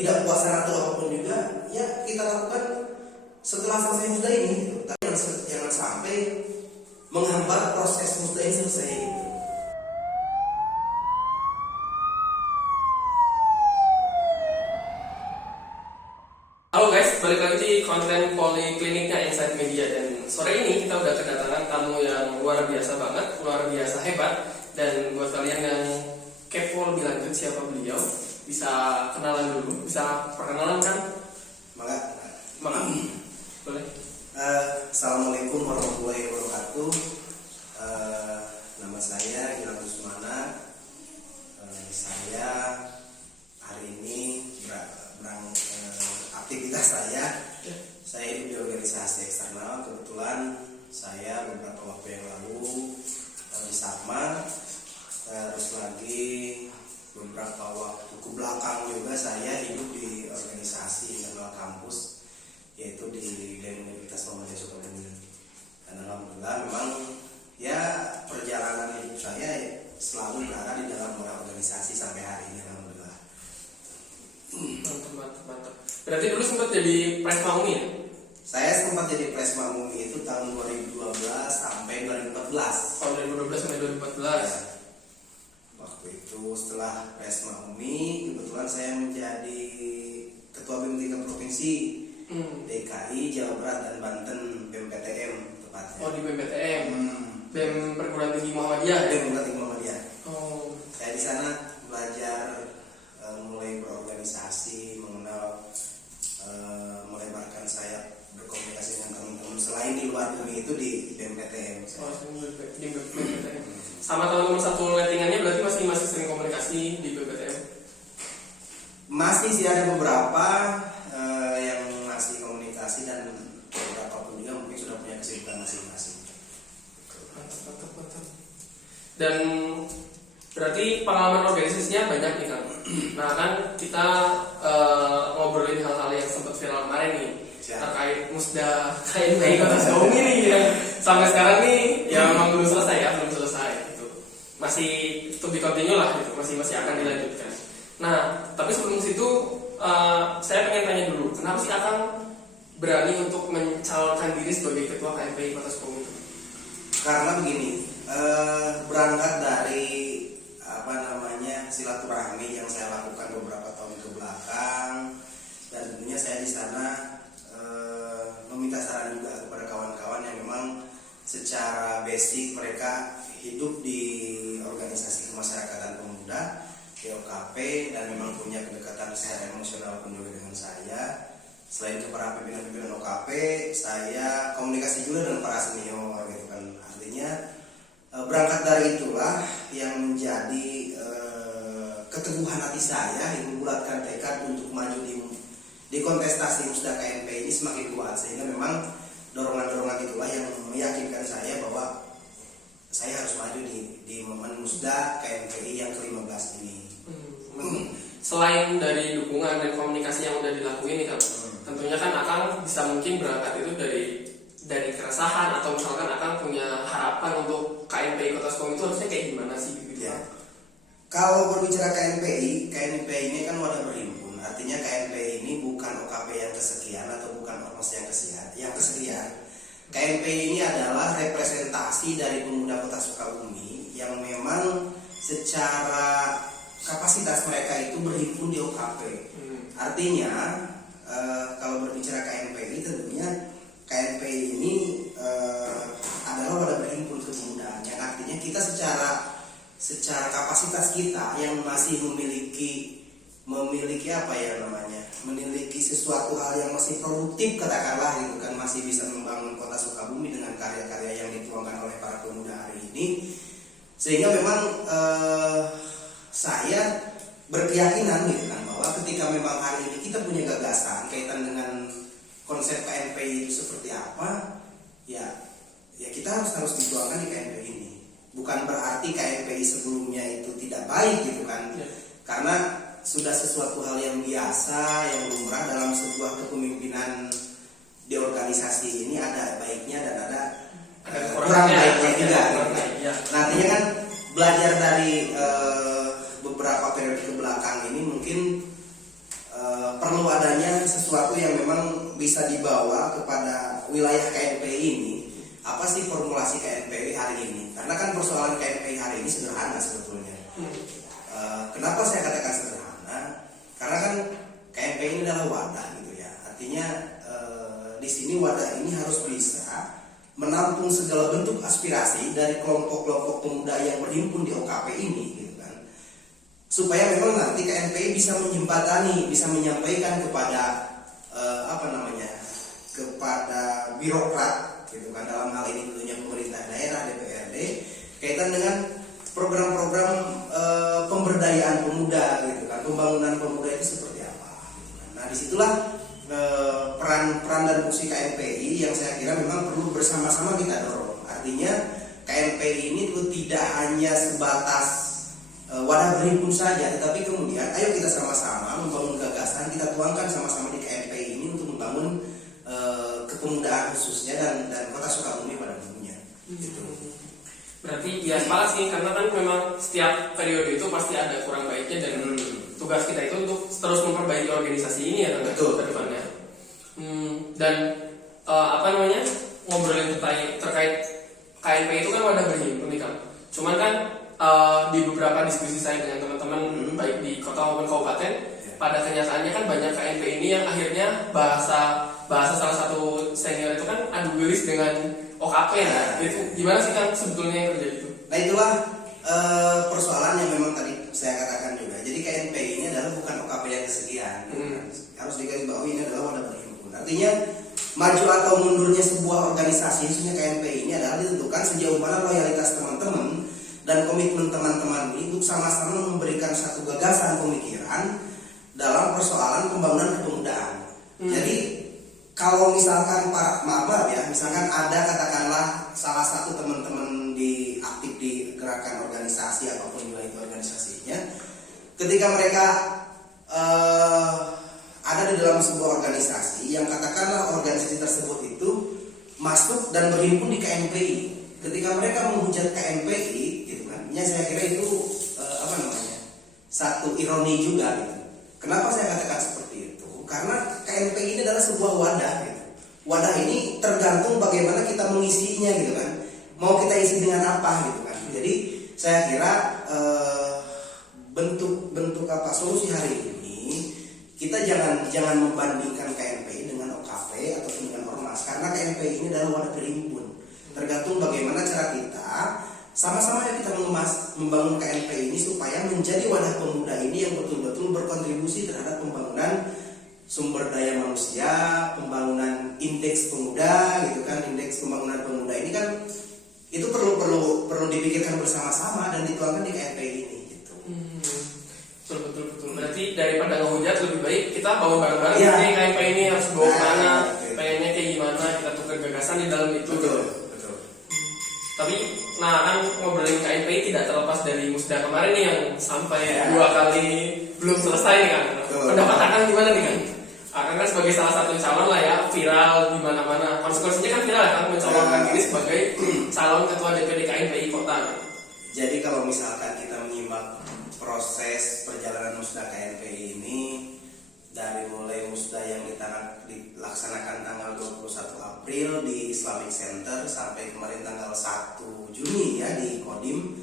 ketidakpuasan atau apapun juga ya kita lakukan setelah selesai musda ini gitu. Tapi jangan sampai menghambat proses musda ini selesai gitu. Halo guys, balik lagi di konten Polikliniknya Insight Media. Dan sore ini kita udah kedatangan tamu yang luar biasa banget, luar biasa hebat. Dan buat kalian yang kepo lebih lanjut siapa beliau, bisa kenalan dulu, bisa perkenalan kan? Maka Boleh. Assalamualaikum warahmatullahi wabarakatuh. Nama saya Gilang Usmana. Saya hari ini aktivitas saya hidup di organisasi eksternal. Kebetulan saya beberapa waktu yang lalu di Sapma, terus lagi beberapa waktu ke belakang juga saya hidup di organisasi internal kampus, yaitu di Universitas Muhammadiyah Sukabumi. Dan alhamdulillah memang ya perjalanan hidup saya selalu berada di dalam organisasi sampai hari ini, alhamdulillah. Mantap. Berarti dulu sempat jadi Presma Umi ya? Saya sempat jadi Presma Umi itu tahun 2012 sampai 2014. Tahun 2012 sampai 2014. Ya. Waktu itu setelah Presma Umi, kebetulan saya menjadi Ketua BEM 3 Provinsi, DKI, Jawa Barat, dan Banten, BEM-PTM tepatnya. Oh, di BEM-PTM. BEM Perguruan Tinggi Muhammadiyah. BEM Perguruan Tinggi Muhammadiyah. Oh. Saya di sana belajar mulai berorganisasi, mengenal, melebarkan sayap, berkomunikasi dengan teman-teman selain di luar bumi itu di BEM-PTM. Oh, di BEM-PTM. Sama teman-teman satu lettingannya berarti masih sering komunikasi di BEM-PTM? Masih sih, ada beberapa yang masih komunikasi, dan beberapa pun juga mungkin sudah punya kesibukan masing-masing. Mantap. Dan berarti pengalaman organisasinya banyak nih kan. Nah kan kita ngobrolin hal-hal yang sempat viral kemarin nih. Terkait musda KNPI Kota Sukabumi nih yang sampai sekarang nih ya memang belum selesai gitu. Masih to be continue lah gitu, masih akan dilanjutkan. Nah tapi sebelum situ saya pengen tanya dulu, kenapa sih Akang berani untuk mencalonkan diri sebagai ketua KNPI Kota Sukabumi? Karena begini, berangkat dari silaturahmi yang saya lakukan beberapa tahun ke belakang, dan tentunya saya di sana meminta saran juga kepada kawan-kawan yang memang secara basic mereka hidup di organisasi kemasyarakatan pemuda (OKP) dan memang punya kedekatan secara emosional pun juga dengan saya. Selain itu para pimpinan-pimpinan OKP, saya komunikasi juga dengan para senior gitu kan. Artinya berangkat dari itulah yang menjadi keteguhan hati saya yang membulatkan tekad untuk maju di kontestasi musda KNPI ini semakin kuat, sehingga memang dorongan-dorongan itulah yang meyakinkan saya bahwa saya harus maju di momen musda KNPI yang ke-15 ini. Selain dari dukungan dan komunikasi yang udah dilakuin nih kan, tentunya kan Akang bisa mungkin berangkat itu dari keresahan, atau misalkan Akang punya harapan untuk KNPI Kota Sukabumi itu harusnya kayak gimana sih gitu ya? Kalau berbicara KNPI ini kan wadah berhimpun. Artinya KNPI ini bukan OKP yang kesekian atau bukan ormas yang kesekian. KNPI ini adalah representasi dari pemuda Kota Sukabumi yang memang secara kapasitas mereka itu berhimpun di OKP. Artinya kalau berbicara KNPI, tentunya KNPI ini adalah wadah berhimpun kepemudaan, yang artinya kita secara kapasitas kita yang masih memiliki sesuatu hal yang masih produktif, katakanlah gitu kan, masih bisa membangun Kota Sukabumi dengan karya-karya yang dituangkan oleh para pemuda hari ini, sehingga memang saya berkeyakinan gitu kan, bahwa ketika memang hari ini kita punya gagasan kaitan dengan konsep KNPI itu seperti apa, ya kita harus dituangkan di KNPI ini. Bukan berarti KNPI sebelumnya itu tidak baik gitu kan, karena sudah sesuatu hal yang biasa, yang lumrah dalam sebuah kepemimpinan di organisasi ini, ada baiknya dan ada kurang baiknya juga gitu kan. Nantinya kan belajar dari beberapa periode ke belakang ini, mungkin dibawa kepada wilayah KNPI ini, apa sih formulasi KNPI hari ini? Karena kan persoalan KNPI hari ini sederhana sebetulnya. Kenapa saya katakan sederhana? Karena kan KNPI ini adalah wadah gitu ya. Artinya di sini wadah ini harus bisa menampung segala bentuk aspirasi dari kelompok-kelompok pemuda yang berhimpun di OKP ini, gitu kan. Supaya memang nanti KNPI bisa menjembatani, bisa menyampaikan kepada kepada birokrat, gitu kan. Dalam hal ini tentunya pemerintah daerah, DPRD, kaitan dengan program-program pemberdayaan pemuda, gitu kan. Pembangunan pemuda itu seperti apa, gitu kan. Nah, disitulah peran dan fungsi KNPI yang saya kira memang perlu bersama-sama kita dorong. Artinya KNPI ini itu tidak hanya sebatas wadah berhimpun saja, tetapi kemudian ayo kita sama-sama membangun gagasan, kita tuangkan sama-sama di KNPI ini untuk membangun kepemudaan khususnya dan Kota Sukabumi pada umumnya. Gitu. Berarti ya sepakat sih, karena kan memang setiap periode itu pasti ada kurang baiknya dan tugas kita itu untuk terus memperbaiki organisasi ini ya ke depannya. Dan ngobrolin terkait KNPI itu kan wadah berhimpun nih Kang. Cuman kan di beberapa diskusi saya dengan teman-teman baik di kota maupun kabupaten, pada kenyataannya kan banyak KNPI ini yang akhirnya bahasa salah satu senior itu kan adu gelis dengan OKP ya. Itu gimana sih Kang sebetulnya yang terjadi itu? Nah, itulah persoalan yang memang tadi saya katakan juga. Jadi KNPI ini adalah bukan OKP yang kesekian. Harus digarisbawahi, ini adalah wadah berhimpun. Artinya maju atau mundurnya sebuah organisasi, khususnya KNPI ini adalah ditentukan sejauh mana loyalitas teman-teman dan komitmen teman-teman ini untuk sama-sama memberikan satu gagasan pemikiran dalam persoalan pembangunan kepemudaan. Jadi kalau misalkan misalkan ada katakanlah salah satu teman-teman aktif di gerakan organisasi apapun juga itu organisasinya, ketika mereka ada di dalam sebuah organisasi yang katakanlah organisasi tersebut itu masuk dan berhimpun di KNPI, ketika mereka menghujat KNPI, gitu kan, ya saya kira itu satu ironi juga, gitu. Kenapa saya katakan seperti itu? Karena KNPI ini adalah sebuah wadah, gitu. Wadah ini tergantung bagaimana kita mengisinya, gitu kan. Mau kita isi dengan apa, gitu kan. Jadi saya kira bentuk solusi hari ini kita jangan membandingkan KNPI dengan OKP atau dengan ormas, karena KNPI ini adalah wadah berhimpun. Tergantung bagaimana cara kita sama-sama kita membangun KNPI ini supaya menjadi wadah pemuda ini yang betul-betul berkontribusi terhadap pembangunan sumber daya manusia, pembangunan indeks pemuda, gitu kan. Indeks pembangunan pemuda ini kan itu perlu dipikirkan bersama-sama dan dituangkan di KNPI ini, gitu. Betul. Berarti daripada ngehujat lebih baik kita bawa bareng-bareng. Jadi KNPI ini harus bawa kemana, pengennya kayak gimana, kita tukar gagasan di dalam itu. Betul. Tapi kan ngobrolin KNPI tidak terlepas dari musda kemarin nih yang sampai 2 kali belum selesai nih kan. Pendapat Akang gimana nih kan? Akang kan sebagai salah satu calon lah ya, viral di mana-mana. Konsekuensinya kan viral kan, mencalonkan diri sebagai calon ketua DPD KNPI kota. Jadi kalau misalkan kita menyimak proses perjalanan musda KNPI ini dari mulai musda yang dilaksanakan tanggal 21 April di Islamic Center sampai kemarin tanggal 1 Juni ya di Kodim,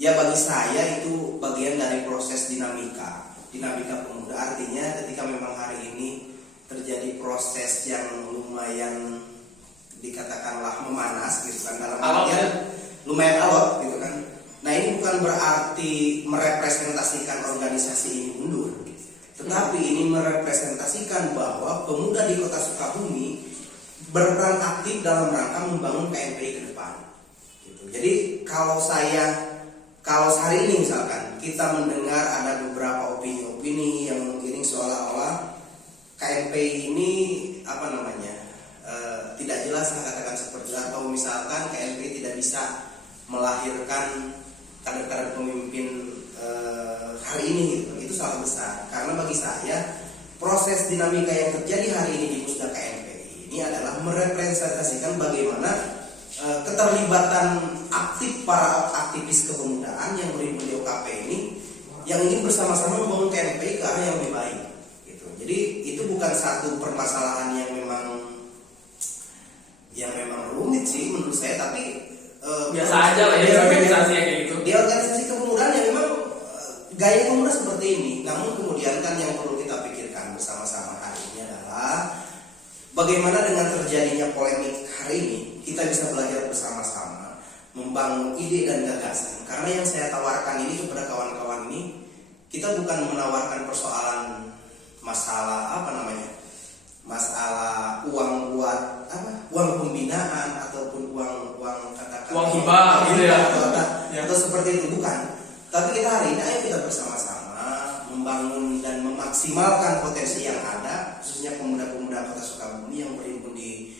ya bagi saya itu bagian dari proses dinamika pemuda. Artinya ketika memang hari ini terjadi proses yang lumayan dikatakanlah memanas, gitu kan, dalam artian lumayan alot, gitu kan. Nah, ini bukan berarti merepresentasikan organisasi ini mundur, tetapi ini merepresentasikan bahwa pemuda di Kota Sukabumi berperan aktif dalam rangka membangun KNPI ke depan, gitu. Jadi kalau hari ini misalkan kita mendengar ada beberapa opini-opini yang mungkin seolah-olah KNPI ini tidak jelas, katakan seperti itu, atau misalkan KNPI tidak bisa melahirkan kader-kader pemimpin hari ini, gitu. Itu salah besar, karena bagi saya proses dinamika yang terjadi hari ini di musda KNPI ini adalah merepresentasikan bagaimana keterlibatan aktif para aktivis kepemudaan yang berhimpun di OKP ini yang ingin bersama-sama membangun KNPI ke arah yang lebih baik, gitu. Jadi itu bukan bukan satu permasalahan yang memang rumit sih menurut saya, tapi biasa aja lah ya organisasi yang kayak gitu. Di organisasi kepemudaan yang memang gaya pemuda seperti ini. Namun kemudian kan yang perlu kita pikirkan bersama-sama hari ini adalah bagaimana dengan terjadinya polemik hari ini kita bisa belajar bersama-sama membangun ide dan gagasan. Karena yang saya tawarkan ini kepada kawan-kawan ini, kita bukan menawarkan persoalan masalah masalah uang buat uang pembinaan ataupun uang katakan uang hibah gitu ya. Atau seperti itu, bukan. Tapi kita hari ini ayo kita bersama-sama membangun dan memaksimalkan potensi yang ada, khususnya pemuda-pemuda Kota Sukabumi yang berhimpun di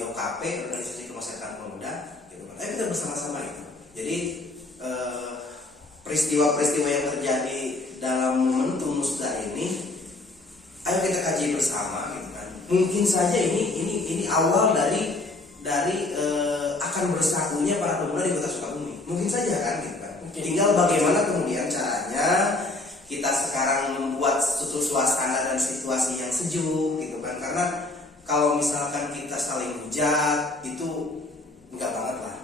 OKP, Organisasi Kemaslahatan Pemuda, gitu kan. Ayo kita bersama-sama itu. Jadi peristiwa-peristiwa yang terjadi dalam momentum musda ini, ayo kita kaji bersama, gitu kan. Mungkin saja ini awal dari akan bersatunya para pemuda di Kota Sukabumi. Mungkin saja kan, gitu kan. Tinggal bagaimana kemudian caranya kita sekarang membuat suasana dan situasi yang sejuk, gitu kan. Karena kalau misalkan kita saling hujat itu enggak banget lah.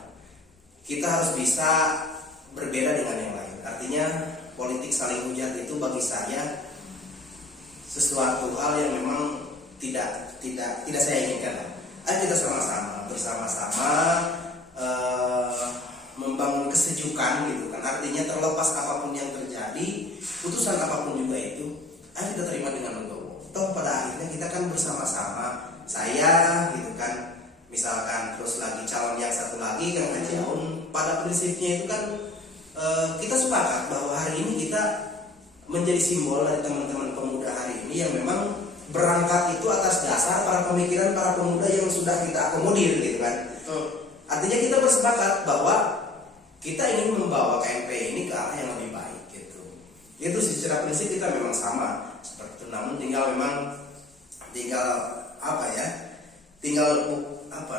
Kita harus bisa berbeda dengan yang lain. Artinya politik saling hujat itu bagi saya sesuatu hal yang memang tidak saya inginkan. Ayo kita bersama-sama membangun kesejukan, gitu kan. Artinya terlepas apapun yang terjadi, putusan apapun juga itu, ayo kita terima dengan legowo. Toh pada akhirnya kita kan bersama-sama, saya gitu kan, misalkan terus lagi calon yang satu lagi Kang Hajiaun, pada prinsipnya itu kan kita sepakat bahwa hari ini kita menjadi simbol dari teman-teman pemuda hari ini yang memang berangkat itu atas dasar para pemikiran para pemuda yang sudah kita akomodir, gitu kan. Artinya kita bersepakat bahwa kita ingin membawa KNP ini ke arah yang lebih baik, gitu. Itu secara prinsip kita memang sama seperti itu. Namun tinggal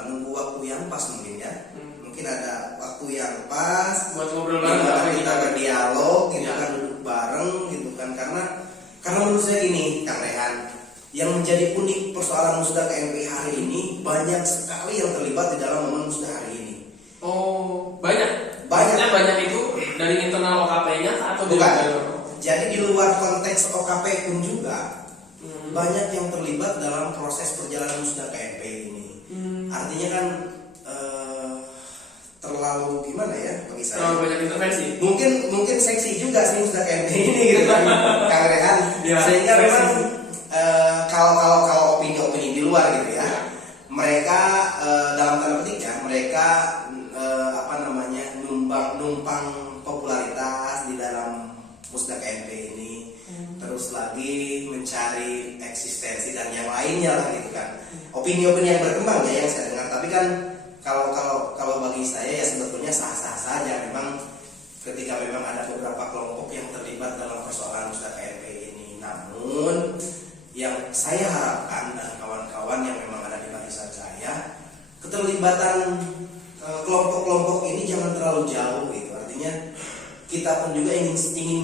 nunggu waktu yang pas mungkin ya. Mungkin ada waktu yang pas buat ngobrol bareng, kita berdialog, gitu kan, duduk bareng, gitu kan. Karena menurut saya gini, Kang Rehan, yang menjadi unik persoalan musda KNP hari ini, banyak sekali yang terlibat di dalam momen musda hari ini. Oh, banyak. Maksudnya banyak itu dari internal OKP-nya atau bukan? Dari jadi di luar konteks OKP pun juga banyak yang terlibat dalam proses perjalanan musda KNP ini. Artinya kan terlalu gimana ya bagi saya? Terlalu banyak intervensi. Mungkin seksi juga sih musda KNP ini, gitu kan, Kang Rehan. Ya, sehingga seksi. memang kalau opini-opini di luar, gitu ya, mereka dalam tanda petik ya, mereka numpang popularitas di dalam musda KNP ini, terus lagi mencari eksistensi dan yang lainnya lah, gitu kan. Opini-opini yang berkembang ya yang saya dengar, tapi kan kalau bagi saya ya sebetulnya sah-sah saja memang ketika memang ada beberapa kelompok yang terlibat dalam persoalan musda KNP ini. Namun yang saya harapkan dan kawan-kawan yang memang ada di barisan saya, keterlibatan kelompok-kelompok ini jangan terlalu jauh, gitu. Artinya kita pun juga ingin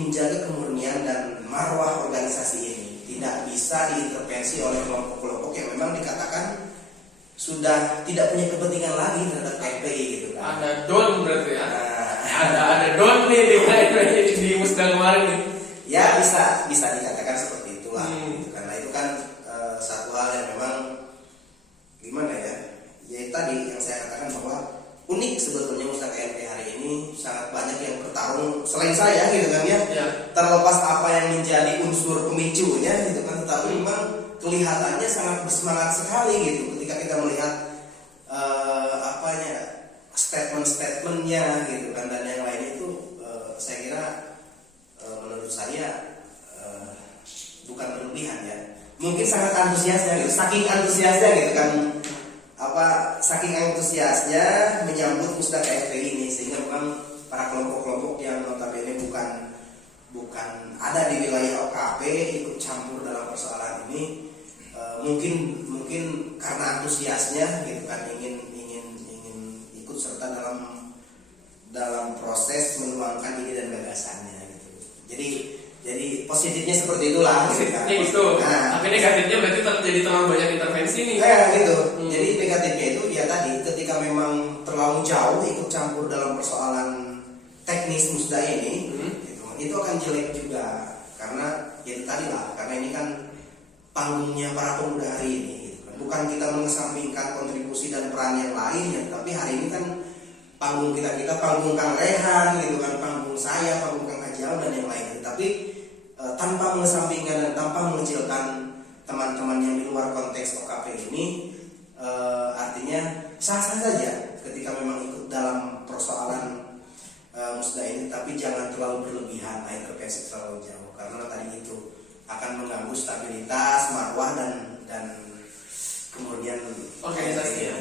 menjaga kemurnian dan marwah organisasi ini, tidak bisa diintervensi oleh kelompok-kelompok yang memang dikatakan sudah tidak punya kepentingan lagi terhadap KNP, gitu kan. Ada don berarti ya. Ada don nih di musda kemarin nih. Ya bisa dikatakan seperti itulah. Gitu. Karena itu kan satu hal yang memang gimana ya? Ya tadi yang saya katakan bahwa unik sebetulnya musda KNP hari ini, sangat banyak yang bertarung selain saya, gitu kan ya. Terlepas apa yang menjadi unsur pemicunya, gitu kan, tetapi memang kelihatannya sangat bersemangat sekali, gitu, ketika kita melihat statement-statementnya, gitu kan, dan yang lain itu saya kira menurut saya bukan berlebihan ya. Mungkin sangat antusiasnya, gitu, saking antusiasnya, gitu kan. Saking antusiasnya menyambut musda KNP ini, sehingga memang para kelompok-kelompok yang notabene bukan ada di wilayah OKP ikut campur dalam persoalan ini, mungkin karena antusiasnya, gitu kan, ingin ikut serta dalam proses menuangkan ide dan gagasannya, gitu. Jadi Jadi positifnya seperti itulah. Positifnya itu. Nah, tapi negatifnya berarti jadi terlalu banyak intervensi nih. Gitu. Jadi negatifnya itu ya tadi ketika memang terlalu jauh ikut campur dalam persoalan teknis musda ini, itu akan jelek juga karena ya itu tadi lah, karena ini kan panggungnya para pemuda hari ini. Gitu kan. Bukan kita mengesampingkan kontribusi dan peran yang lainnya, tapi hari ini kan panggung kita panggung Kang Rehan gitu kan, panggung saya, panggung Kang Ajal dan yang lainnya. Tapi tanpa mengesampingkan dan tanpa mengecilkan teman-teman yang di luar konteks OKP ini, artinya sah-sah saja ketika memang ikut dalam persoalan musda ini, tapi jangan terlalu berlebihan, intervensi terlalu jauh karena tadi itu akan mengganggu stabilitas, marwah dan kemudian organisasi ya.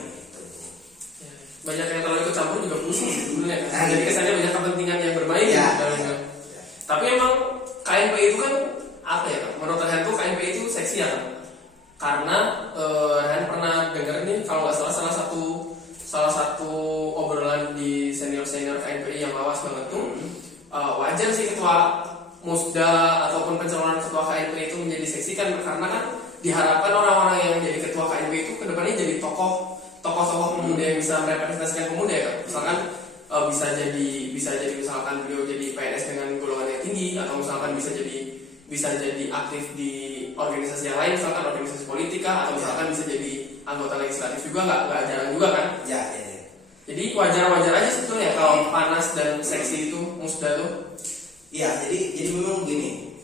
Banyak yang terlalu ikut campur juga pusing sebenarnya. Jadi kesannya banyak kepentingan yang bermain dalamnya. Tapi emang KNPI itu kan apa ya? Menurut Rehan tuh KNPI itu seksi ya kan? Karena Rehan pernah dengar ini kalau nggak salah salah satu obrolan di senior KNPI yang awas banget tuh wajar sih ketua musda ataupun pencalonan ketua KNPI itu menjadi seksi kan, karena kan diharapkan orang-orang yang menjadi ketua KNPI itu kedepannya jadi tokoh-tokoh pemuda yang bisa merepresentasikan pemuda ya kan? Misalkan bisa jadi misalkan beliau jadi PNS dengan golongan yang tinggi, atau misalkan bisa jadi aktif di organisasi yang lain, misalkan organisasi politika, atau misalkan bisa jadi anggota legislatif juga, nggak jarang juga kan? Ya. Jadi wajar aja sebetulnya kalau panas dan seksi itu musda tuh. Iya, jadi memang begini.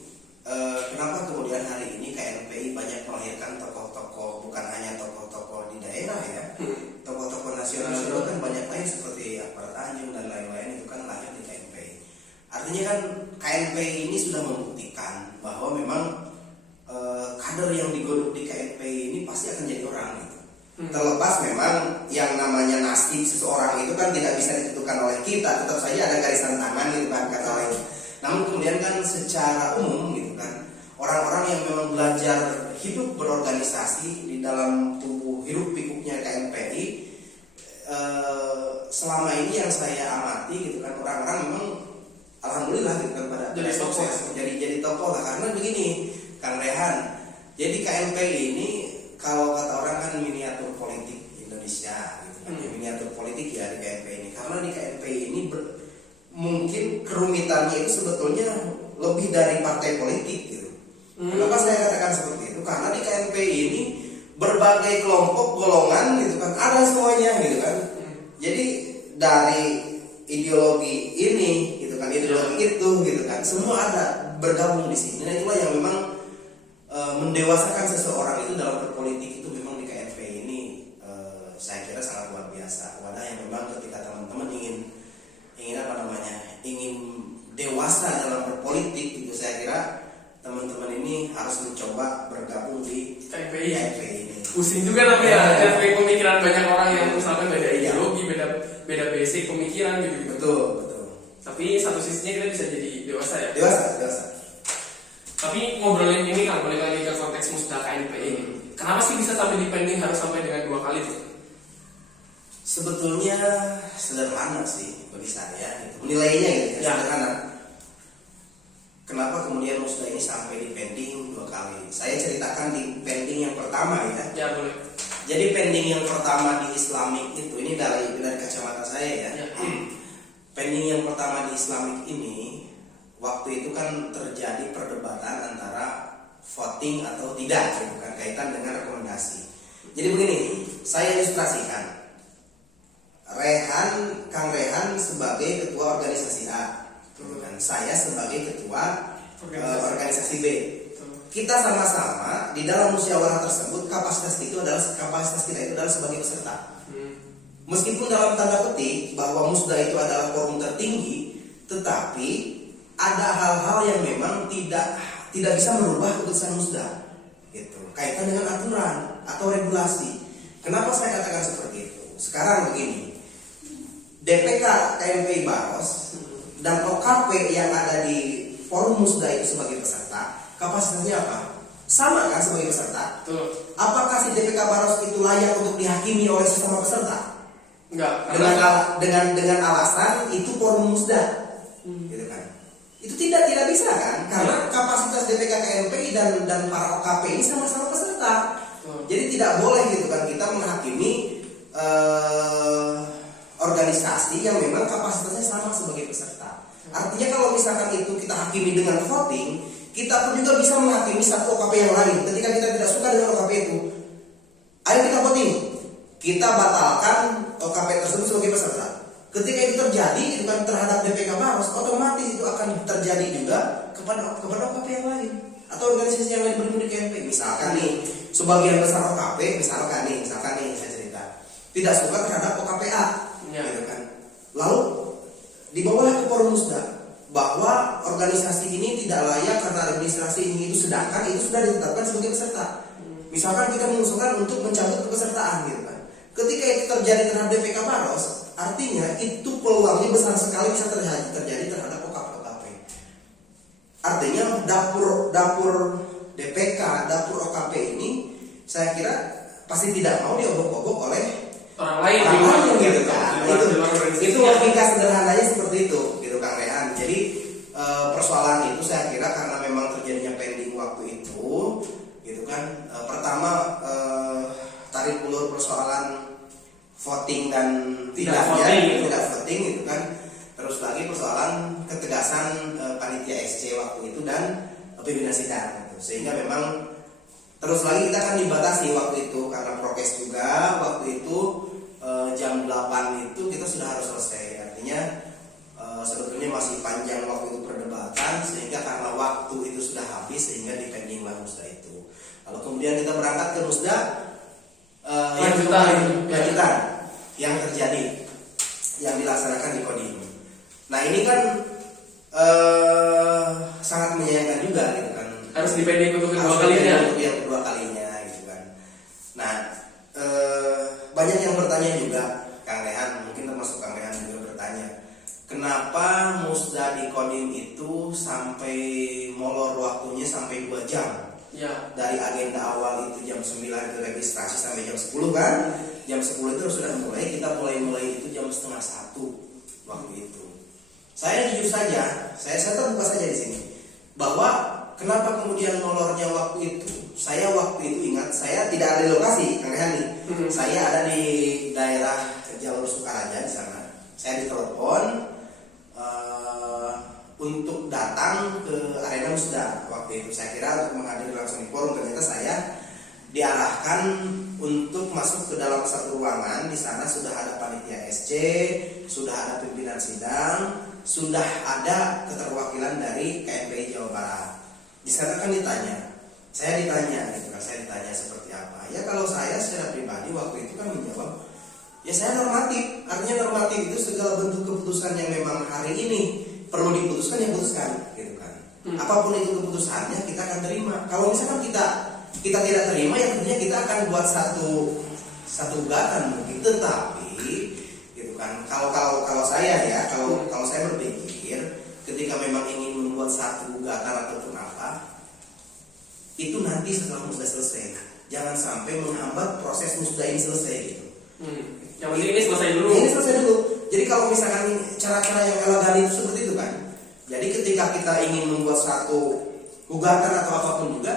Kenapa kemudian hari ini KNPI banyak melahirkan tokoh-tokoh, bukan hanya tokoh-tokoh di daerah ya, tokoh-tokoh nasional juga kan banyak lain seperti Aparat Tanjung dan lain-lain itu kan lahir di KNPI. Artinya kan KNPI ini sudah membuktikan bahwa memang kader yang digodok di KNPI ini pasti akan jadi orang gitu. Terlepas memang yang namanya nasib seseorang itu kan tidak bisa ditentukan oleh kita, tetap saja ada garisan tangan gitu kan kata lain. Namun kemudian kan secara umum gitu kan, orang-orang yang memang belajar hidup berorganisasi di dalam tubuh hiruk pikuknya KNPI, selama ini yang saya amati gitu kan, orang-orang memang alhamdulillah gitu kan pada sukses jadi tokoh lah. Karena begini Kang Rehan, jadi KNPI ini kalau kata orang kan miniatur politik Indonesia gitu kan, miniatur politik ya di KNPI ini, karena di KNPI ini mungkin kerumitannya itu sebetulnya lebih dari partai politik gitu. Kenapa saya katakan seperti itu? Karena di KNPI ini berbagai kelompok golongan gitu kan, ada semuanya gitu kan. Jadi dari ideologi ini gitu kan, ideologi itu gitu kan, semua ada bergabung di sini. Nah itulah yang memang mendewasakan seseorang itu dalam berpolitik itu memang di KNPI ini saya kira sangat luar biasa. Wadah yang memang ketika teman-teman ingin dewasa dalam berpolitik itu, saya kira teman-teman ini harus mencoba bergabung di KNPI ini. Pusing juga tapi ya pemikiran banyak orang yang misalkan beda ideologi, beda basic pemikiran gitu. Betul. Tapi satu sisinya kita bisa jadi dewasa ya. Dewasa. Tapi ngobrolin ini kan balik lagi ke konteks musda KNPI ini. Kenapa sih bisa sampai dipending harus sampai dengan 2 kali tuh? Sebetulnya sederhana sih bagi saya gitu. Menilainya gitu ya. Sederhana. Kenapa kemudian musda ini sampai di pending 2 kali? Saya ceritakan di pending yang pertama ya. Ya boleh. Jadi pending yang pertama di Islamik itu, ini dari kacamata saya ya. Pending yang pertama di Islamik ini, waktu itu kan terjadi perdebatan antara voting atau tidak, gitu kan, kaitan dengan rekomendasi. Jadi begini, saya ilustrasikan. Kang Rehan sebagai ketua organisasi A, dan saya sebagai ketua organisasi B. Kita sama-sama di dalam musyawarah tersebut kapasitas kita itu adalah sebagai peserta. Meskipun dalam tanda petik bahwa musda itu adalah forum tertinggi, tetapi ada hal-hal yang memang tidak bisa merubah keputusan musda, gitu. Kaitan dengan aturan atau regulasi. Kenapa saya katakan seperti itu? Sekarang begini, DPK KNPI Baros dan OKP yang ada di forum musda itu sebagai peserta, kapasitasnya apa? Sama kan sebagai peserta? Betul. Apakah si DPK Baros itu layak untuk dihakimi oleh sesama peserta? Enggak. Dengan alasan itu forum musda, gitu kan? Itu tidak bisa kan, karena kapasitas DPK KMPI dan para OKP ini sama-sama peserta. Jadi tidak boleh gitu kan kita menghakimi organisasi yang memang kapasitasnya sama sebagai peserta. Artinya kalau misalkan itu kita hakimi dengan voting, kita pun juga bisa menghakimi satu OKP yang lain. Ketika kita tidak suka dengan OKP itu, ayo kita voting, kita batalkan OKP tersebut sebagai peserta. Ketika itu terjadi itu kan terhadap DPK Baros, otomatis itu akan terjadi juga kepada OKP yang lain atau organisasi yang lain berunding di KMP. Misalkan nih, sebagian besar OKP, misalkan nih saya cerita, tidak suka terhadap OKPA, gitu kan. Lalu dibawalah ke forum musda bahwa organisasi ini tidak layak karena administrasi ini itu, sedangkan itu sudah ditetapkan sebagai peserta. Misalkan kita mengusulkan untuk mencabut kepesertaan, gitu kan. Ketika itu terjadi terhadap DPK Baros, artinya itu peluangnya besar sekali bisa terjadi terhadap OKP. Artinya dapur DPK, dapur OKP ini saya kira pasti tidak mau diobok-obok oleh orang lain gitu kan. Itu logika sederhananya seperti itu, gitu Kang Rehan. Jadi persoalan itu saya kira karena memang terjadinya pending waktu itu, gitu kan. Pertama tarik ulur persoalan voting dan tidak voting gitu kan. Terus lagi persoalan ketegasan panitia SC waktu itu dan pimpinan sidang gitu. Sehingga memang terus lagi kita akan dibatasi waktu itu karena prokes juga. Waktu itu jam 8 itu kita sudah harus selesai. Artinya sebetulnya masih panjang waktu itu perdebatan, sehingga karena waktu itu sudah habis sehingga dipendinglah musda itu. Lalu kemudian kita berangkat ke musda lanjutan yang terjadi, yang dilaksanakan di Kodim. Nah ini kan sangat menyayangkan juga gitu kan. Harus dipending untuk kedua kalinya. Untuk yang kedua kalinya gitu kan. Nah banyak yang bertanya juga, Kang Rehan, mungkin termasuk Kang Rehan juga bertanya, kenapa musda di Kodim itu sampai molor waktunya sampai 2 jam? Ya. Dari agenda awal itu jam 9 itu registrasi sampai jam 10 kan. Jam 10 itu sudah mulai, kita mulai itu jam setengah 1 waktu itu. Saya jujur saja, saya terbuka saja di sini bahwa kenapa kemudian molornya waktu itu. Saya waktu itu ingat, saya tidak ada di lokasi, Kang Rehan nih. Saya ada di daerah jalur Sukaraja di sana. Saya ditelepon untuk datang ke arena musda waktu itu. Saya kira untuk menghadiri langsung di forum, ternyata saya diarahkan untuk masuk ke dalam satu ruangan. Di sana sudah ada panitia SC, sudah ada pimpinan sidang, sudah ada keterwakilan dari KMPI Jawa Barat. Di sana kan saya ditanya seperti apa. Ya kalau saya secara pribadi waktu itu kan menjawab, ya saya normatif. Artinya normatif itu segala bentuk keputusan yang memang hari ini perlu diputuskan, ya putuskan, gitu kan. Apapun itu keputusannya kita akan terima. Kalau misalkan kita tidak terima, ya tentunya kita akan buat satu gugatan mungkin. Tetapi gitu kan, kalau saya ya, kalau saya berpikir ketika memang ingin membuat satu gugatan ataupun apa, itu nanti setelah musda selesai. Jangan sampai menghambat proses musda ini selesai gitu. Yang penting ini selesai dulu. Ini selesai dulu. Jadi kalau misalkan cara-cara yang elegan itu seperti itu kan. Jadi ketika kita ingin membuat satu gugatan atau apapun juga,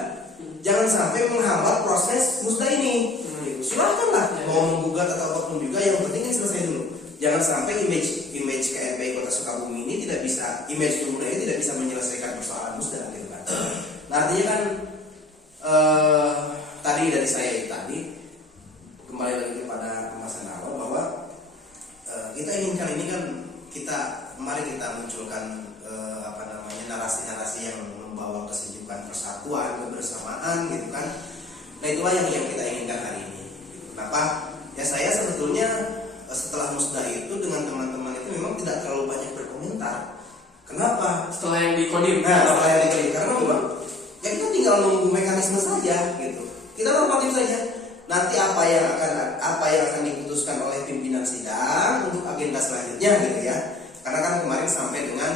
jangan sampai menghambat proses musda ini. Silakanlah mau menggugat atau apapun juga, yang penting ini selesai dulu. Jangan sampai image KMPI Kota Sukabumi ini tidak bisa, image pemuda ini tidak bisa menyelesaikan persoalan musda gitu kan. Nah, artinya kan tadi dari saya kembali lagi kepada Mas Nawa bahwa kita inginkan ini kan mari kita munculkan narasi-narasi yang membawa kesejukan, persatuan, kebersamaan gitu kan. Nah itulah yang kita inginkan hari ini. Kenapa? Ya saya sebetulnya setelah musda itu dengan teman-teman itu memang tidak terlalu banyak berkomentar. Kenapa? Setelah yang di Kodim. Karena memang ya kita tinggal nunggu mekanisme saja gitu. Kita normatif saja. Nanti apa yang akan diputuskan oleh pimpinan sidang untuk agenda selanjutnya gitu ya. Karena kan kemarin sampai dengan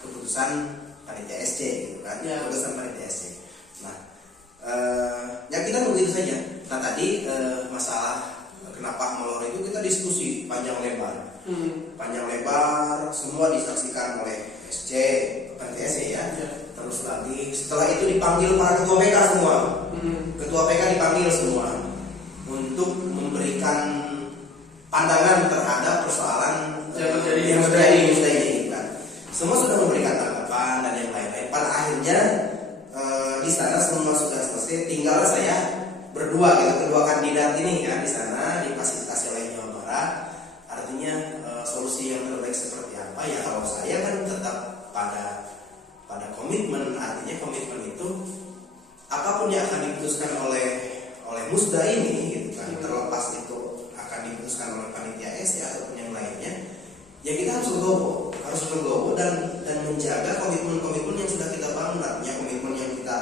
keputusan panitia SC gitu kan. Ya. Keputusan panitia SC. Nah, ya kita nunggu itu saja. Nah tadi masalah kenapa molor itu kita diskusi panjang lebar. Panjang lebar, semua disaksikan oleh SC, panitia SC ya. Terus lagi setelah itu dipanggil para ketua PK semua. Ketua PK dipanggil semua untuk memberikan pandangan terhadap persoalan yang terjadi di Musda ini kan. Semua sudah memberikan tanggapan dan yang lain-lain. Pada akhirnya di sana semua sudah selesai, tinggal saya berdua gitu, kedua kandidat ini kan di sana difasilitasi oleh Jawa Barat. Artinya solusi yang terbaik seperti apa ya, kalau saya kan tetap pada komitmen. Artinya komitmen itu apapun yang akan diputuskan oleh Musda ini gitu kan, terlepas itu akan diputuskan oleh panitia SC ataupun yang lainnya, ya kita harus legowo dan menjaga komitmen yang sudah kita bangun. Artinya komitmen yang kita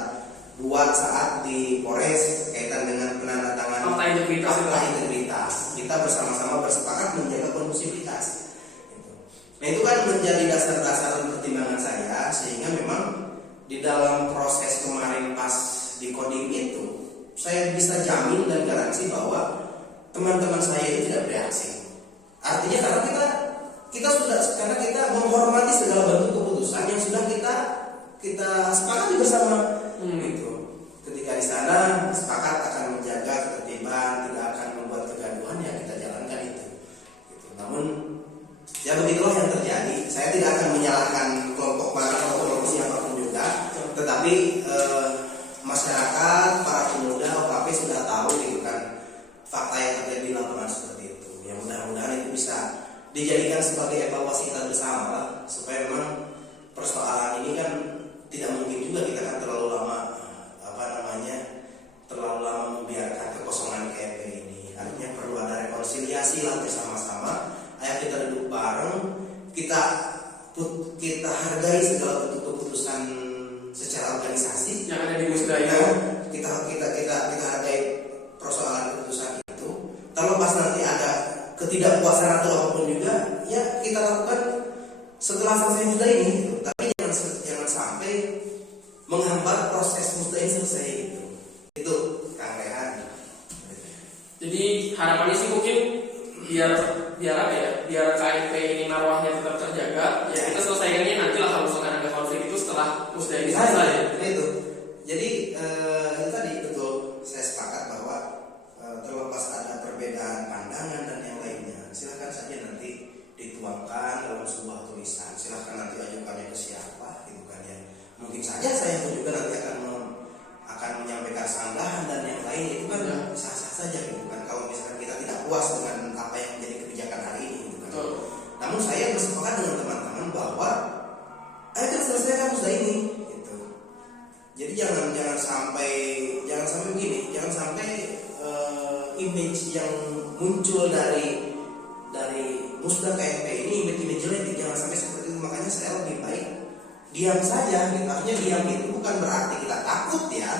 buat saat di Polres kaitan dengan penandatanganan fakta integritas. Kita bersama-sama bersepakat menjaga kondusivitas. Nah itu kan menjadi dasar-dasar pertimbangan saya, sehingga memang di dalam proses kemarin pas di Kodim itu saya bisa jamin dan garansi bahwa teman-teman saya itu tidak bereaksi. Artinya karena kita menghormati segala bentuk keputusan yang sudah kita sepakati bersama. Gitu. Ketika di sana sepakat akan menjaga ketertiban, tidak akan membuat kegaduhan, ya kita jalankan itu. Gitu. Namun ya begitulah yang terjadi. Saya tidak akan menyalahkan kelompok mana atau kelompok siapapun juga, tetapi masyarakat, para pemuda, OKP sudah tahu gitu kan fakta yang terjadi di lapangan seperti itu. Ya mudah-mudahan itu bisa dijadikan sebagai evaluasi kita bersama lah, supaya memang persoalan ini kan tidak mungkin juga kita kan terlalu lama membiarkan kekosongan KMP ini. Artinya perlu ada rekonsiliasi lah bersama-sama. Ayo kita duduk bareng, kita hargai segala bentuk keputusan secara organisasi yang ada di Musda itu. Kita hargai persoalan keputusan itu. Terlepas nanti ada ketidakpuasan atau apapun juga, ya kita lakukan setelah selesai Musda ini. Gitu. Tapi jangan sampai menghambat proses Musda ini selesai. Gitu. Itu Kang Rehan. Jadi harapannya sih mungkin biar KMP ini marwahnya tetap terjaga, ya kita selesaikannya nanti lah kalau misalkan ada konflik itu setelah Musda ini selesai. Itu. Jadi itu tadi betul, saya sepakat bahwa terlepas ada perbedaan pandangan dan yang lainnya, silakan saja nanti dituangkan dalam sebuah tulisan. Silakan nanti ajukannya ke siapa, gitu kan ya. Mungkin saja saya pun juga nanti akan menyampaikan sanggahan dan yang lain, itu kan sah-sah saja gitu kan. Kalau misalkan kita tidak puas dengan apa yang menjadi kebijakan hari ini gitu kan. Namun saya bersepakat dengan teman-teman bahwa ayo kita selesaikan Musda ini gitu. Jadi jangan sampai begini, jangan sampai image yang muncul dari Musda KMP ini image jelek, jangan sampai seperti itu. Makanya saya lebih baik diam saja gitu. Artinya diam itu bukan berarti kita takut ya.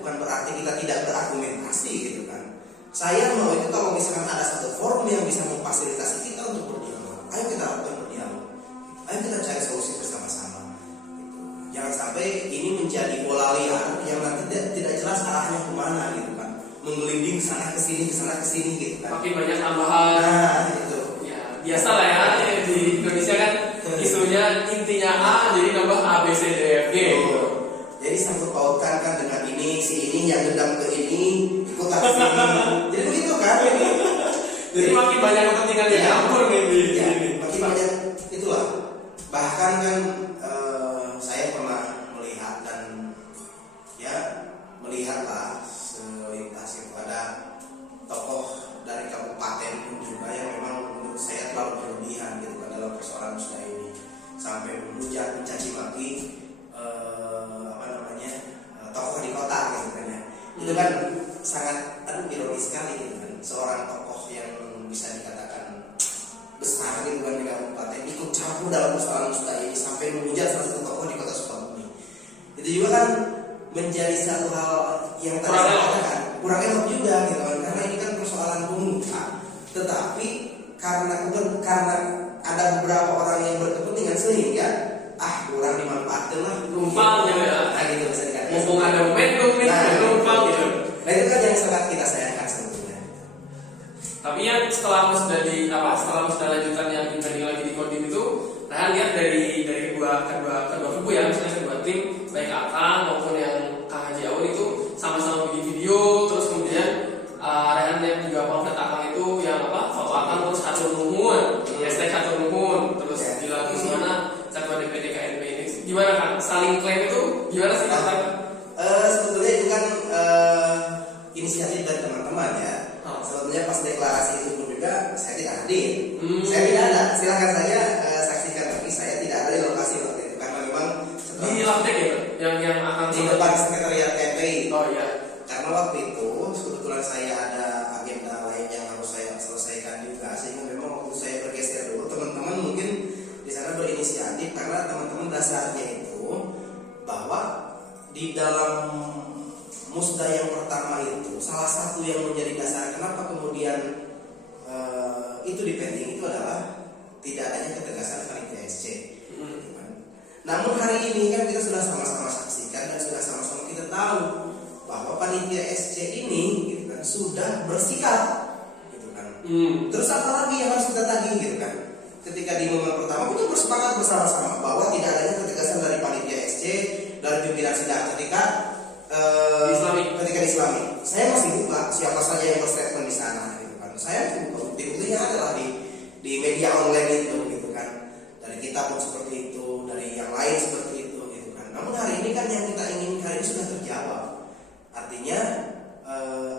Bukan berarti kita tidak berargumentasi gitu kan. Saya mau itu kalau misalkan ada satu forum yang bisa memfasilitasi kita untuk berdialog, ayo kita lakukan berdialog. Ayo kita cari solusi bersama-sama gitu. Jangan sampai ini menjadi bola liar yang nanti tidak jelas arahnya kemana gitu kan. Menggelinding sana ke sini gitu kan. Makin banyak tambahan. Nah, gitu. Ya, biasa lah ya di Indonesia kan isunya intinya A jadi nambah A B C D F G gitu. Jadi sangkut pautkan kan dengan ini, si ini yang dendam ke ini, ikutan ke sini. Jadi begitu kan? Jadi makin banyak kepentingan yang campur nih. Ya, makin banyak itulah. Bahkan kan saya pernah melihat dan ya melihatlah selintas itu ada tokoh dari kabupaten pun juga yang memang menurut saya terlalu berlebihan gitu kan dalam persoalan Musda ini, sampai menghujat, mencaci maki tokoh di kota gitu kan ya. Itu kan sangat ironis sekali gitu kan. Seorang tokoh yang bisa dikatakan besar gitu kan di kabupaten ikut campur dalam persoalan Musda ini sampai menghujat salah satu tokoh di kota Sukabumi. Itu juga kan menjadi satu hal yang tadi saya katakan kurang elok juga gitu kan, karena ini kan persoalan pemuda, tetapi karena ada beberapa orang yang berkepentingan sehingga kurang dimanfaatkan lah, numpang gitu ya. Nah gitu bisa dikatakan. Mumpung ada momentum nih, numpang gitu. Nah itu kan yang sangat kita sayangkan sebetulnya. Tapi yang setelah Musda lanjutan yang dibanding lagi di Kodim itu, nah lihat dari kedua kedua kubu ya, misalnya kedua tim baik Akang maupun yang Kang Haji Aun itu sama-sama bikin video, terus kemudian Rehan yang juga pamflet Akang itu yang apa foto Akang terus hatur nuhun, hashtag hatur nuhun, terus bilang gimana ketua DPD KNP ini gimana Kang, saling klaim itu gimana sih Kang? Sebetulnya itu kan inisiatif dari teman-teman ya. Sebetulnya pas deklarasi itu pun juga saya tidak hadir. Saya tidak ada. Silakan saja saksikan, tapi saya tidak ada di lokasi waktu itu karena memang Di Laptek ya, yang akan di depan sekretariat KPI. Oh iya. Karena waktu itu kebetulan saya ada agenda lain yang harus saya selesaikan juga, sehingga memang waktu saya bergeser dulu, teman-teman mungkin di sana berinisiatif karena teman-teman dasarnya itu bahwa di dalam musda yang pertama itu salah satu yang menjadi dasar kenapa kemudian itu dipending itu adalah tidak adanya ketegasan panitia SC. Namun hari ini kan kita sudah sama-sama saksikan dan sudah sama-sama kita tahu bahwa panitia SC ini gitu kan sudah bersikap gitu kan. Terus apa lagi yang harus kita tagih gitu kan? Ketika di momen pertama kita bersepakat bersama-sama bahwa tidak adanya ketegasan dari panitia SC, dari pimpinan sidang ketika Islami. Saya masih buka siapa saja yang berstatement di sana gitu kan. Saya buktinya adalah di media online itu gitu kan. Dari kita pun seperti itu, dari yang lain seperti itu gitu kan. Namun hari ini kan yang kita ingin hari ini sudah terjawab. Artinya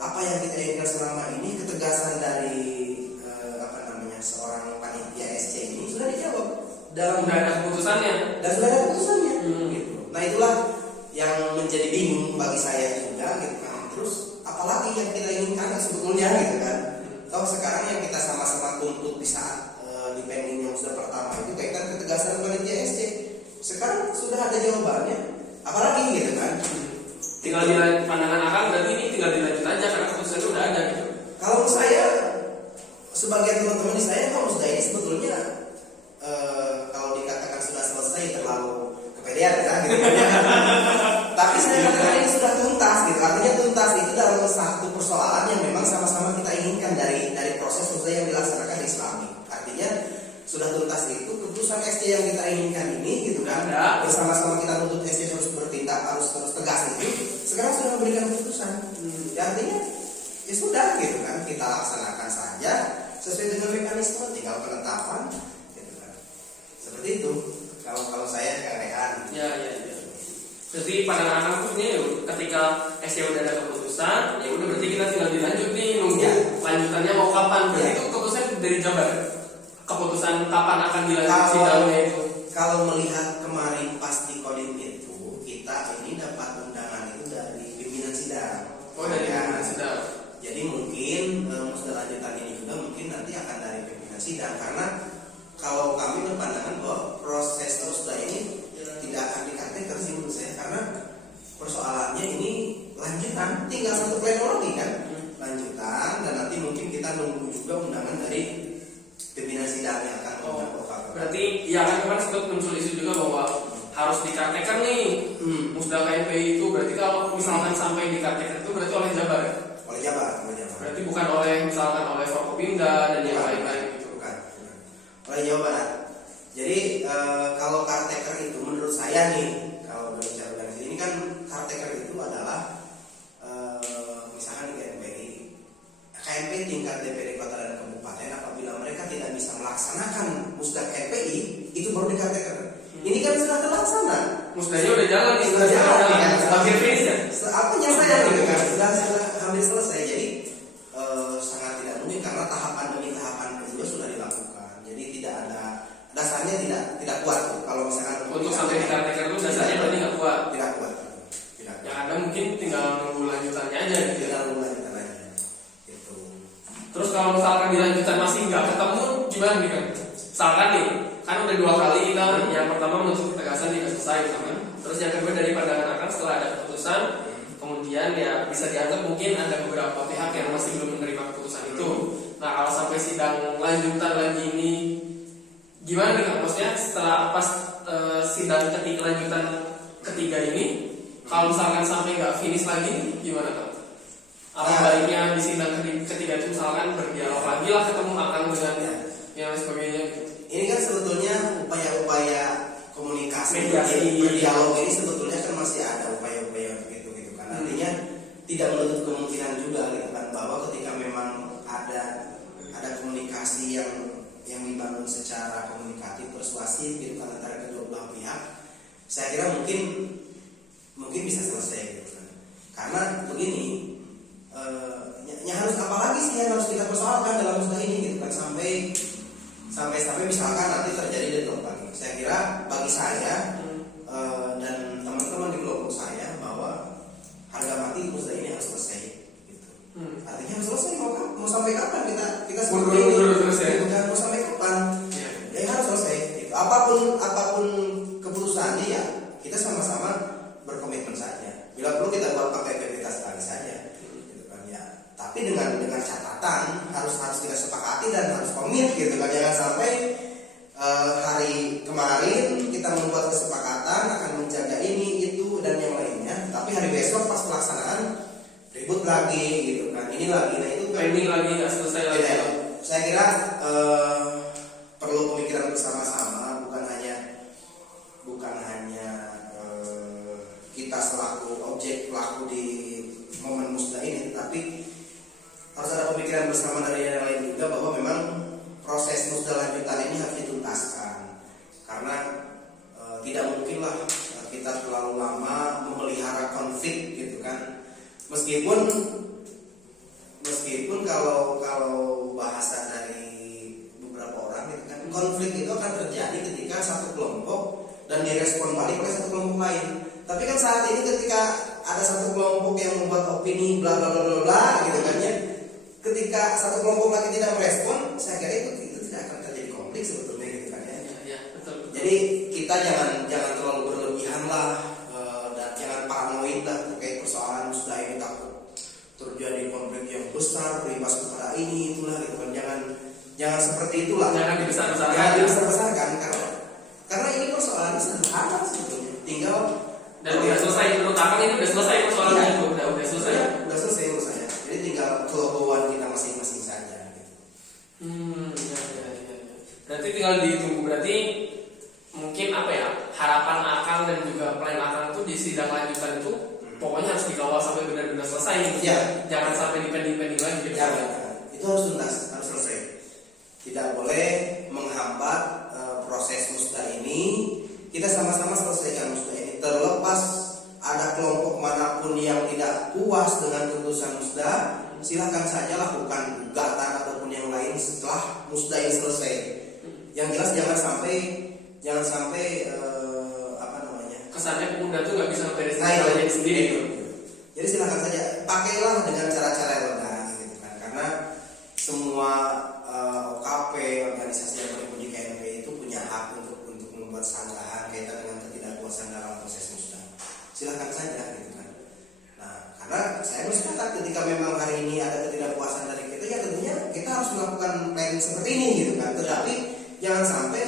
apa yang kita inginkan selama ini ketegasan dari seorang panitia SC ini sudah dijawab dalam sudah ada keputusannya gitu. Nah itulah yang menjadi bingung bagi saya juga gitu kan. Terus apalagi yang kita inginkan sebetulnya gitu kan. Tahu sekarang yang kita sama-sama tuntut di saat depending yang sudah pertama itu kaitan ketegasan panitia SC. Sekarang sudah ada jawabannya. Apalagi gitu kan. Tinggal dilanjut pandangan Akang berarti ini tinggal dilanjut aja karena keputusannya udah ada gitu. Kalau saya sebagai teman-teman di saya kalau sudah ini sebetulnya kalau dikatakan sudah selesai terlalu kepedean ya gitu. Tapi saya katakan ini sudah tuntas gitu. Artinya tuntas itu dalam satu persoalan yang memang sama-sama kita inginkan dari proses yang dilaksanakan di Islami. Artinya sudah tuntas itu keputusan SC yang kita inginkan ini gitu kan. Bersama-sama kita tuntut SC harus bertindak, harus terus tegas itu. Sekarang sudah memberikan keputusan. Ya, artinya ya sudah gitu kan, kita laksanakan saja sesuai dengan mekanisme, tinggal penetapan gitu kan. Seperti itu kalau saya Kang Rehan. Ya. Jadi pandangan Akang ini ketika SC udah ada keputusan, ya udah berarti kita tinggal dilanjut nih nunggu lanjutannya mau kapan. Berarti itu keputusan dari Jabar. Keputusan kapan akan dilanjut sidangnya itu. Kalau melihat kemarin pas di Kodim itu, kita ini dapat undangan itu dari pimpinan sidang. Oh, dari pimpinan sidang. Jadi mungkin musda lanjutan ini juga mungkin nanti akan dari pimpinan sidang, karena kalau kami berpandangan bahwa proses musda ini tidak akan dikatakan sih menurut saya, karena persoalannya ini lanjutan, tinggal satu pleno lagi kan, lanjutan, dan nanti mungkin kita nunggu juga undangan dari pimpinan sidang yang akan mengundang. Berarti ya kan kemarin sempat muncul isu juga bahwa harus dikartekan nih musda KNPI itu, berarti kalau misalkan sampai dikartekan itu berarti oleh Jabar ya? Oleh Jabar. Berarti bukan oleh misalkan oleh Forkopimda dan yang lain-lain gitu. Bukan. Oleh Jawa Barat. Jadi kalau caretaker itu menurut saya nih, kalau berbicara organisasi ini kan caretaker itu adalah misalkan KNP tingkat DPD kota dan kabupaten, apabila mereka tidak bisa melaksanakan musda KNPI itu baru di caretaker. Ini kan sudah terlaksana. Musdanya udah jalan nih, sudah jalan. Hampir finish ya. Apanya saya gitu kan sudah hampir selesai. Jadi sangat tidak mungkin karena tahapan demi tahapan kedua sudah dilakukan. Jadi tidak ada dasarnya tidak kuat tuh. Kalau misalkan untuk sampai di caretaker itu dasarnya berarti nggak kuat. Tidak kuat. Yang ada mungkin tinggal nunggu lanjutannya aja gitu. Tinggal nunggu lanjutan aja. Gitu. Terus kalau misalkan di lanjutan masih nggak ketemu gimana nih kan? Misalkan nih kan udah 2 kali kita yang pertama menuntut ketegasan tidak selesai misalkan. Terus yang kedua dari pandangan Akang setelah ada keputusan, kemudian ya bisa dianggap mungkin ada beberapa pihak yang masih belum menerima keputusan itu. Nah kalau sampai sidang lanjutan lagi ini gimana nih Kang? Maksudnya setelah pas sidang lanjutan ketiga ini, kalau misalkan sampai nggak finish lagi gimana Kang? Apa baiknya di sidang ketiga itu misalkan berdialog lagi lah, ketemu Akang dengan yang sebagainya gitu. Ini kan sebetulnya upaya-upaya komunikasi berdialog ini sebetulnya kan masih ada upaya-upaya untuk itu gitu kan. Artinya tidak menutup kemungkinan juga gitu kan, bahwa ketika memang ada komunikasi yang dibangun secara komunikatif persuasif gitu kan antara kedua belah pihak, saya kira mungkin bisa selesai gitu kan. Karena begini, harus apa lagi sih yang harus kita persoalkan dalam musnah ini gitu kan, sampai misalkan nanti terjadi deadlock lagi. Saya kira bagi saya dan teman-teman di kelompok saya bahwa harga mati musnah ini harus selesai gitu. Artinya harus selesai, mau sampai kapan kita seperti ini gitu kan, mau sampai kapan ya harus selesai gitu. Apapun keputusannya ya kita sama-sama berkomitmen saja. Bila perlu kita buat pakai PPT sekali saja gitu kan ya. Tapi dengan catatan harus kita sepakati dan harus komit gitu kan. Jangan sampai hari kemarin kita membuat kesepakatan akan menjaga ini itu dan yang lainnya, tapi hari besok pas pelaksanaan ribut lagi gitu kan, ini lagi, nah itu pending lagi nggak selesai lagi. Saya kira perlu pemikiran bersama-sama, bukan hanya kita selaku objek pelaku di momen musda ini, tapi harus ada pemikiran bersama dari yang lain juga bahwa memang proses musda lanjutan ini harus dituntaskan, karena tidak mungkinlah kita terlalu lama memelihara konflik gitu kan. Meskipun kalau bahasa dari beberapa orang gitu kan, konflik itu akan terjadi ketika satu kelompok dan direspon balik oleh satu kelompok lain. Tapi kan saat ini ketika ada satu kelompok yang membuat opini bla bla bla bla gitu kan ya, ketika satu kelompok lagi tidak merespon, saya kira itu tidak akan terjadi konflik sebetulnya gitu kan ya. Ya, betul. Jadi kita jangan terlalu berlebihan lah, dan jangan paranoid lah terkait persoalan musda ini, takut terjadi konflik yang besar berimbas kepada ini itulah gitu kan. Jangan seperti itulah. Jangan dibesar-besarkan. Jangan dibesar-besarkan karena ini persoalan sederhana sebetulnya. Tinggal dan udah selesai, menurut Akang ini udah selesai persoalannya itu, udah selesai. Ya, udah selesai urusannya. Jadi tinggal kelegoan kita masing-masing saja. Gitu. Ya. Berarti tinggal ditunggu. Berarti mungkin harapan Akang dan juga plan Akang itu di sidang lanjutan itu pokoknya harus dikawal sampai benar-benar selesai gitu. Ya. Jangan sampai dipending-pending lagi gitu. Ya, itu harus tuntas, harus selesai. Tidak boleh menghambat proses musda ini. Kita sama-sama selesaikan musda ini. Terlepas ada kelompok manapun yang tidak puas dengan keputusan musda, silahkan saja lakukan gugatan ataupun yang lain setelah musda ini selesai. Yang jelas jangan sampai kesannya pemuda tuh nggak bisa ngeberesin itu sendiri. Jadi silakan saja pakailah dengan cara-cara yang elegan gitu kan, karena semua OKP organisasi yang berhubung di KNPI itu punya hak untuk membuat sanggahan kaitan dengan ketidakpuasan dalam proses musda. Silakan saja gitu kan. Nah, karena saya bersepakat ketika memang hari ini ada ketidakpuasan dari kita, ya tentunya kita harus melakukan plan seperti ini gitu kan. Tetapi jangan sampai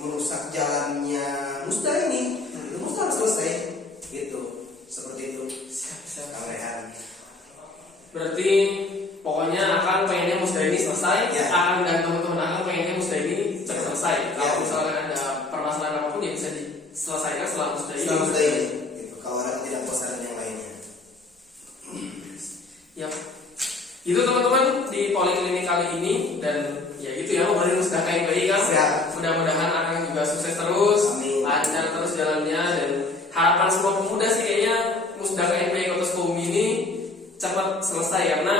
merusak jalannya musda ini. Itu musda harus selesai gitu. Seperti itu. Kang Rehan. Berarti pokoknya Akang pengennya musda ini selesai. Ya. Akang dan teman-teman Akang pengennya musda ini cepat selesai. Kalau misalkan ada permasalahan apapun ya bisa diselesaikan setelah musda ini. Setelah musda ini gitu. Kalau ada ketidakpuasan dan yang lainnya. Ya. Itu teman-teman di Poliklinik kali ini, dan ya gitu ya, ngobrolin musda KNPI kan. Siap. Mudah-mudahan Akang juga sukses terus, Amin. lancar terus jalannya, dan harapan semua pemuda sih kayaknya musda KNPI Kota Sukabumi ini cepat selesai, karena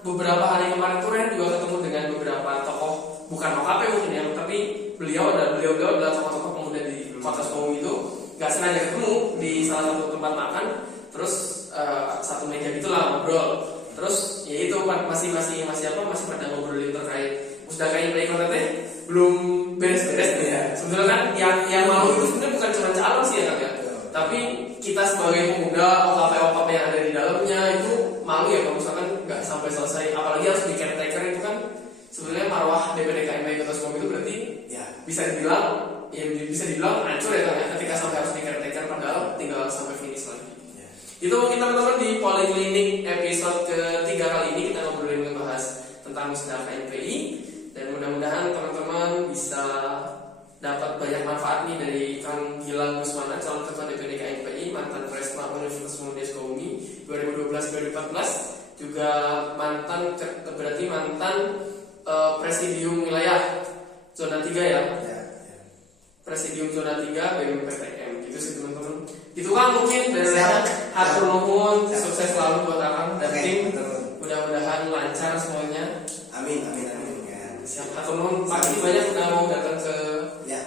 beberapa hari kemarin tuh Ren juga ketemu dengan beberapa tokoh, bukan OKP mungkin ya, tapi beliau adalah tokoh-tokoh pemuda di Kota Sukabumi itu. Gak sengaja ketemu di salah satu tempat makan, terus satu meja gitulah ngobrol. Terus ya itu masih pada ngobrolin terkait musda KNPI Kota teh belum beres-beres nih ya. Sebenarnya kan yang malu itu sebenarnya bukan cuma calon sih ya Kak ya. Tapi kita sebagai pemuda, OKP yang ada di dalamnya itu malu ya kalau misalkan nggak sampai selesai. Apalagi harus di caretaker itu kan sebenarnya marwah DPD KNPI Kota Sukabumi itu berarti ya bisa dibilang hancur ya Kak ya, ketika sampai harus di caretaker padahal tinggal sampai finish lagi. Itu mungkin teman-teman di Poliklinik episode ketiga kali ini kita ngebahas tentang musda KNPI, dan mudah-mudahan teman-teman bisa dapat banyak manfaat nih dari Kang Gilang Guswana, calon ketua DPD KMPI, mantan Presma Universitas Muhammadiyah Sukabumi 2012-2014, juga berarti mantan presidium wilayah zona 3 ya. Presidium zona 3 BMPTM. Gitu sih teman-teman. Itu kan mungkin dari saya hatur nuhun, sukses selalu buat Akang dan tim. Mudah-mudahan lancar semuanya. Amin. Ya. Siap, hatur nuhun. Makasih banyak udah mau datang ke